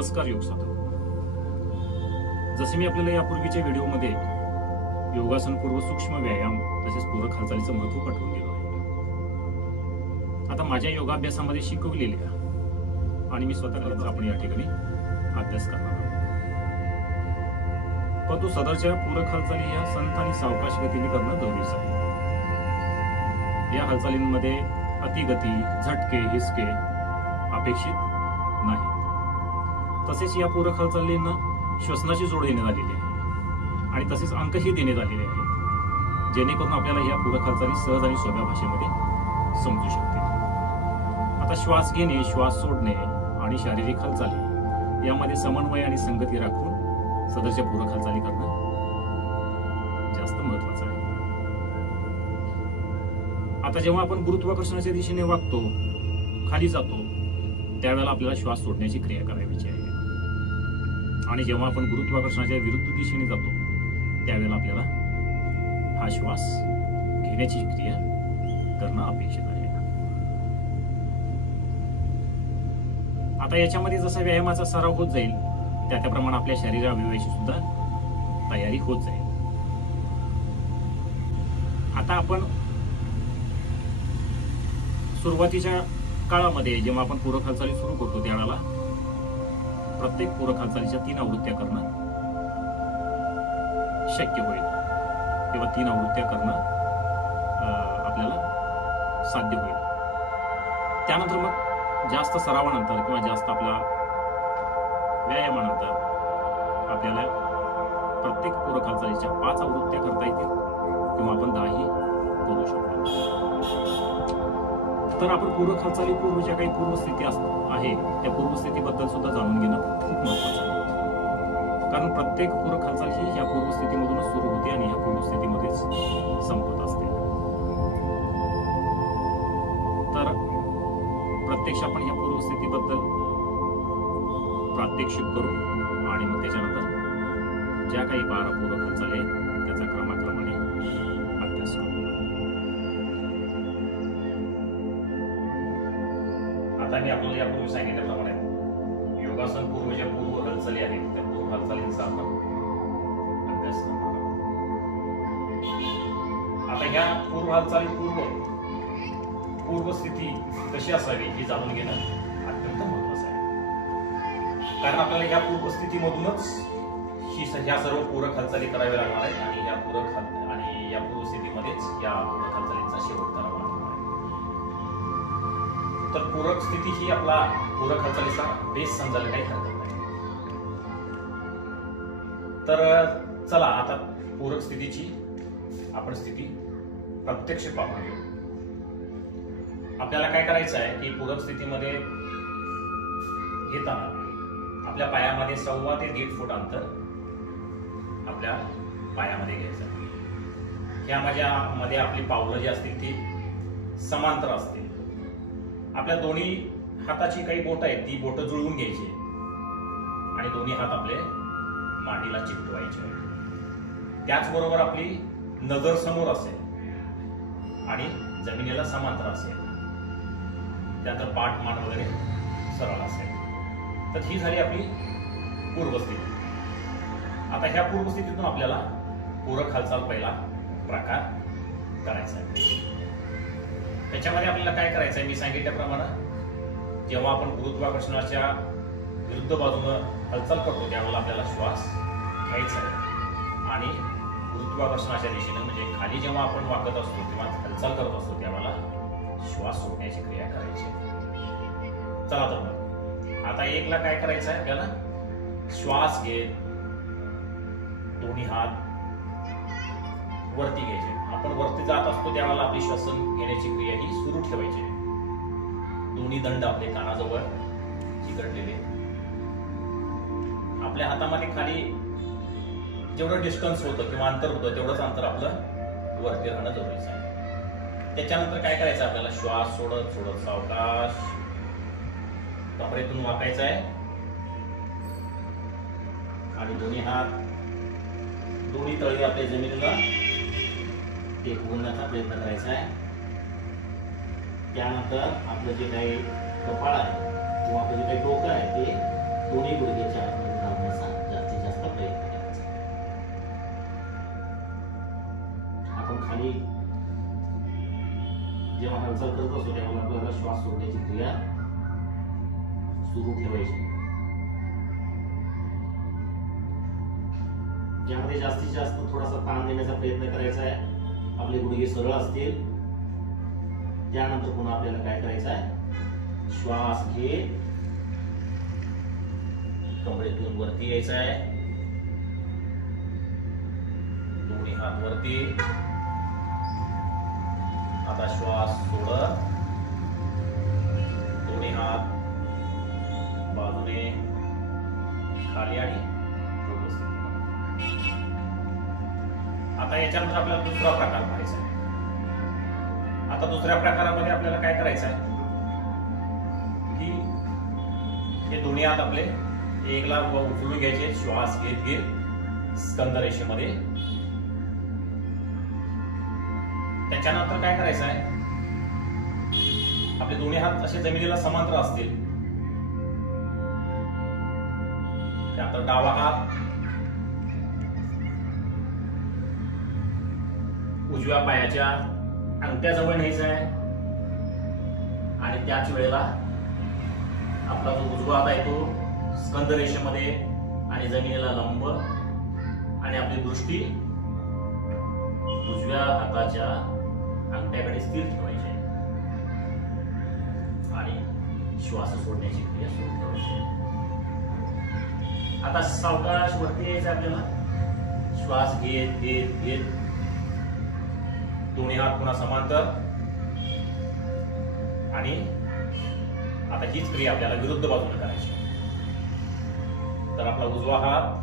नमस्कार योग साधक. जसे मी आपल्याला यापूर्वीच्या व्हिडिओमध्ये योगासन पूर्व सूक्ष्म व्यायाम तसेच पूरक हालचालीचं महत्त्व पटवून गेलो आहे. आता माझ्या योगाभ्यासामध्ये शिकवलेल्या आणि मी स्वतः करत आपण या ठिकाणी अभ्यास करणार आहोत. परंतु सदरच्या पूरक हालचाली या संथ आणि सावकाश गतीने करणं जरुरीच आहे. या हालचालींमध्ये अतिगती, झटके, हिसके अपेक्षित नाही. तसेच या पूरक हालचालींना श्वसनाची जोड देण्यात आलेली आहे आणि तसेच अंकही देण्यात आलेले आहे, जेणेकरून आपल्याला या पूरक हालचाली सहज आणि सोप्या भाषेमध्ये समजू शकतील. आता श्वास घेणे, श्वास सोडणे आणि शारीरिक हालचाली यामध्ये समन्वय आणि संगती राखून सदरच्या पूरक हालचाली करणं जास्त महत्वाचं आहे. आता जेव्हा आपण गुरुत्वाकर्षणाच्या दिशेने वागतो, खाली जातो, त्यावेळेला आपल्याला श्वास सोडण्याची क्रिया करायची आहे आणि जेव्हा आपण गुरुत्वाकर्षणाच्या विरुद्ध दिशेने जातो त्यावेळेला आपल्याला हा श्वास घेण्याची क्रिया करणं अपेक्षित आहे. आता याच्यामध्ये जसा व्यायामाचा सराव होत जाईल त्याप्रमाणे आपल्या शरीर अवयवाची सुद्धा तयारी होत जाईल. आता आपण सुरुवातीच्या काळामध्ये जेव्हा आपण पूरक हालचाली सुरू करतो त्यावेळेला प्रत्येक पूरक हालचालीच्या 3 आवृत्त्या करणं शक्य होईल किंवा 3 आवृत्त्या करणं आपल्याला साध्य होईल. त्यानंतर मग जास्त सरावानंतर किंवा जास्त आपल्या व्यायामानंतर आपल्याला प्रत्येक पूरक हालचालीच्या 5 आवृत्त्या करता येतील किंवा आपण 10 ही करू शकतो. तर आपण पूरक हालचाली पूर्वीच्या काही पूर्वस्थिती आहे त्या पूर्वस्थितीबद्दल सुद्धा जाणून घेणं खूप महत्त्वाचं आहे. कारण प्रत्येक पूरक हालचाल ही या पूर्वस्थितीमधूनच सुरू होते आणि या पूर्वस्थितीमध्येच संपत असते. तर प्रत्यक्ष आपण या पूर्वस्थितीबद्दल प्रात्यक्षिक करू आणि मग त्याच्यानंतर ज्या काही 12 पूरक हालचाली आहेत त्याचा क्रमाक्रमाने अभ्यास करू. आता मी आपल्याला यापूर्वी सांगितल्याप्रमाणे योगासन पूर्व ज्या पूर्व हालचाली आहेत त्या पूर्व हालचालींचा आपण अभ्यास करणार आहोत. आता ह्या पूर्व हालचाली पूर्वस्थिती कशी असावी हे जाणून घेणं अत्यंत महत्त्वाचं आहे. कारण आपल्याला या पूर्वस्थितीमधूनच ह्या सर्व पूरक हालचाली कराव्या लागणार आहेत आणि या पूर्वस्थितीमध्येच या पूरक हालचालींचा शेवट करावा लागणार आहे. तर पूरक स्थिती ही आपला पूरक हालचालीचा बेस समजायला काही हरकत नाही. तर चला आता पूरक स्थितीची आपण स्थिती प्रत्यक्ष पाहून घेऊ. आपल्याला काय करायचं आहे की पूरक स्थितीमध्ये घेताना आपल्या पायामध्ये 1.25 ते 1.5 फूट अंतर आपल्या पायामध्ये घ्यायचं. ह्यामध्ये आपली पावलं जी असतील ती समांतर असतील. आपल्या दोन्ही हाताची काही बोट आहेत ती बोट जुळवून घ्यायची आणि दोन्ही हात आपले मांडीला चिकटवायचे. त्याचबरोबर आपली नजर समोर असेल आणि जमिनीला समांतर असेल. त्यानंतर पाठ, मान वगैरे सरळ असेल. तर ही झाली आपली पूर्वस्थिती. आता ह्या पूर्वस्थितीतून आपल्याला पूरक हालचाल पहिला प्रकार करायचा आहे. त्याच्यामध्ये आपल्याला काय करायचं आहे मी सांगितल्याप्रमाणे जेव्हा आपण गुरुत्वाकर्षणाच्या विरुद्ध बाजूने हालचाल करतो त्यावेळेला आपल्याला श्वास घ्यायचा आहे आणि गुरुत्वाकर्षणाच्या दिशेने म्हणजे खाली जेव्हा आपण वाकत असतो किंवा हालचाल करत असतो त्यावेळेला श्वास सोडण्याची क्रिया करायची. चला तर मग आता 1 ला काय करायचं आहे आपल्याला श्वास घेत दोन्ही हात वरती घ्यायचे. आपण वरती जात असतो त्यावेळेला आपली श्वसन घेण्याची क्रिया ही सुरू ठेवायची. दोन्ही दंड आपले कानाजवळ चिकटलेले. आपल्या हातामध्ये खाली जेवढं डिस्टन्स होतं किंवा अंतर होतं तेवढंच अंतर आपलं वरती राहणं जरुरीचं आहे. त्याच्यानंतर काय करायचं आपल्याला श्वास सोडत सोडत सावकाश कमरेतून वाकायचं आहे आणि दोन्ही हात दोन्ही तळी आपल्या जमिनीला टेकवण्याचा प्रयत्न करायचा आहे. त्यानंतर आपलं जे काही कपाळ आहे किंवा आपलं जे काही डोकं आहे ते दोन्ही गुडघ्याच्या आतमध्ये दाबण्याचा जास्तीत जास्त प्रयत्न करायचा. आपण खाली जेव्हा हालचाल करत असतो तेव्हा आपल्याला श्वास सोडण्याची क्रिया सुरू ठेवायची. ज्यामध्ये जास्तीत जास्त थोडासा ताण देण्याचा प्रयत्न करायचा आहे. आपले गुडघे सरळ असतील. त्यानंतर पुन्हा आपल्याला काय करायचं आहे, श्वास घे, कमरेतून वरती यायचं आहे, दोन्ही हात वरती. आता श्वास सोडत दोन्ही हात बाजूने खाली आणि आता याच्यानंतर आपल्याला दुसरा प्रकार पाहायचा आहे. आता दुसऱ्या प्रकारामध्ये आपल्याला काय करायचं आहे की हे दोन्ही हात आपले एकला उचलून घ्यायचे, श्वास घेत घेत स्कंद रेषेमध्ये. त्याच्यानंतर काय करायचं आहे, आपले दोन्ही हात असे जमिनीला समांतर असतील. त्यानंतर डावा हात उजव्या पायाच्या अंगठ्याजवळ न्यायचा आहे आणि त्याच वेळेला आपला जो उजवा हात आहे तो स्कंद रेषेमध्ये आणि जमिनीला लंब आणि आपली दृष्टी उजव्या हाताच्या अंगठ्याकडे स्थिर ठेवायची आहे आणि श्वास सोडण्याची क्रिया सुरू ठेवायची. आता सावकाश वरती यायचं आपल्याला. श्वास घेत घेत घेत दोन्ही हात पुन्हा समांतर आणि आता हीच क्रिया आपल्याला विरुद्ध बाजूने करायची. तर आपला उजवा हात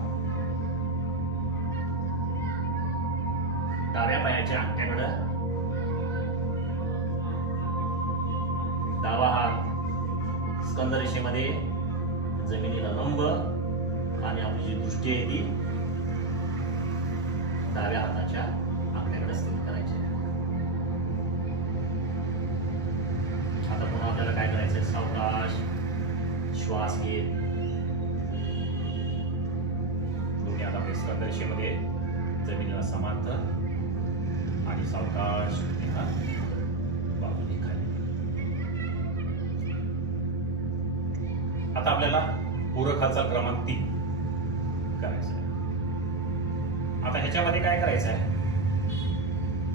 डाव्या पायाच्या अंगठ्याकडे, डावा हात स्कंद रेषेमध्ये जमिनीला लंब आणि आपली जी दृष्टी आहे ती डाव्या हाताच्या अंगठ्याकडे स्थिर करायची. आता पुन्हा आपल्याला काय करायचंय, सावकाश श्वास घेत दोन्ही हात आपल्या स्कंद रेषेमध्ये जमिनीला समांतर आणि सावकाश बाजूने खाली. आता आपल्याला पूरक हालचाल क्रमांक 3 करायचा आहे. आता ह्याच्यामध्ये काय करायचं आहे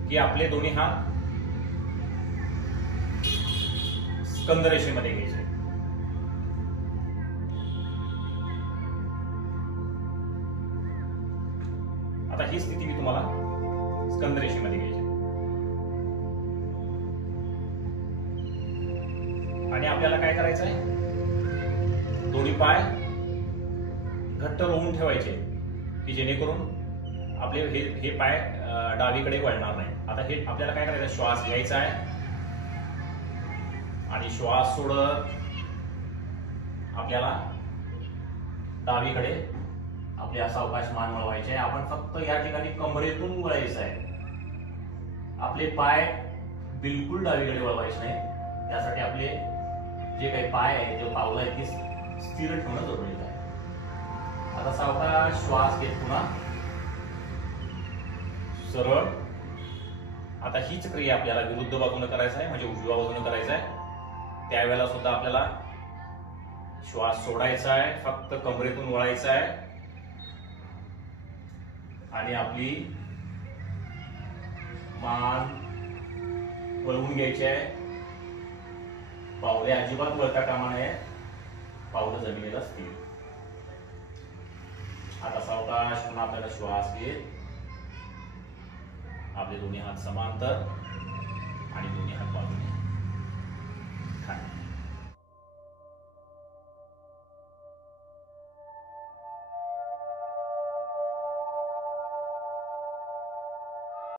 की आपले दोन्ही हात स्कंद रेषेमध्ये घ्यायचे. आता ही स्थिती मी तुम्हाला स्कंद रेषेमध्ये घ्यायची आणि आपल्याला काय करायचं आहे, दोन्ही पाय घट्ट रोवून ठेवायचे की जेणेकरून आपले हे पाय डावीकडे वळणार नाही. आता हे आपल्याला काय करायचं, श्वास घ्यायचा आहे आणि श्वास सोडत आपल्याला डावीकडे आपल्या सावकाश मान वळवायचे. आपण फक्त या ठिकाणी कमरेतून वळायचं आहे. आपले पाय बिलकुल डावीकडे वळवायचे नाही. त्यासाठी आपले जे काही पाय आहे, जे पावलं आहेत ती स्थिर ठेवणं जरुरी आहे. आता सावकाश श्वास घेत पुन्हा सरळ. आता हीच क्रिया आपल्याला विरुद्ध बाजूने करायचं आहे, म्हणजे उजव्या बाजूने करायचं आहे. त्यावेळेला सुद्धा आपल्याला श्वास सोडायचा आहे, फक्त कमरेतून वळायचा आहे आणि आपली मान वळवून घ्यायची आहे. पावले अजिबात वळता कामा नये, पावलं जमिनीला स्थिर. आता सावकाश पुन्हा आपल्याला श्वास घेत आपले दोन्ही हात समांतर आणि दोन्ही हात बाजूने खाली.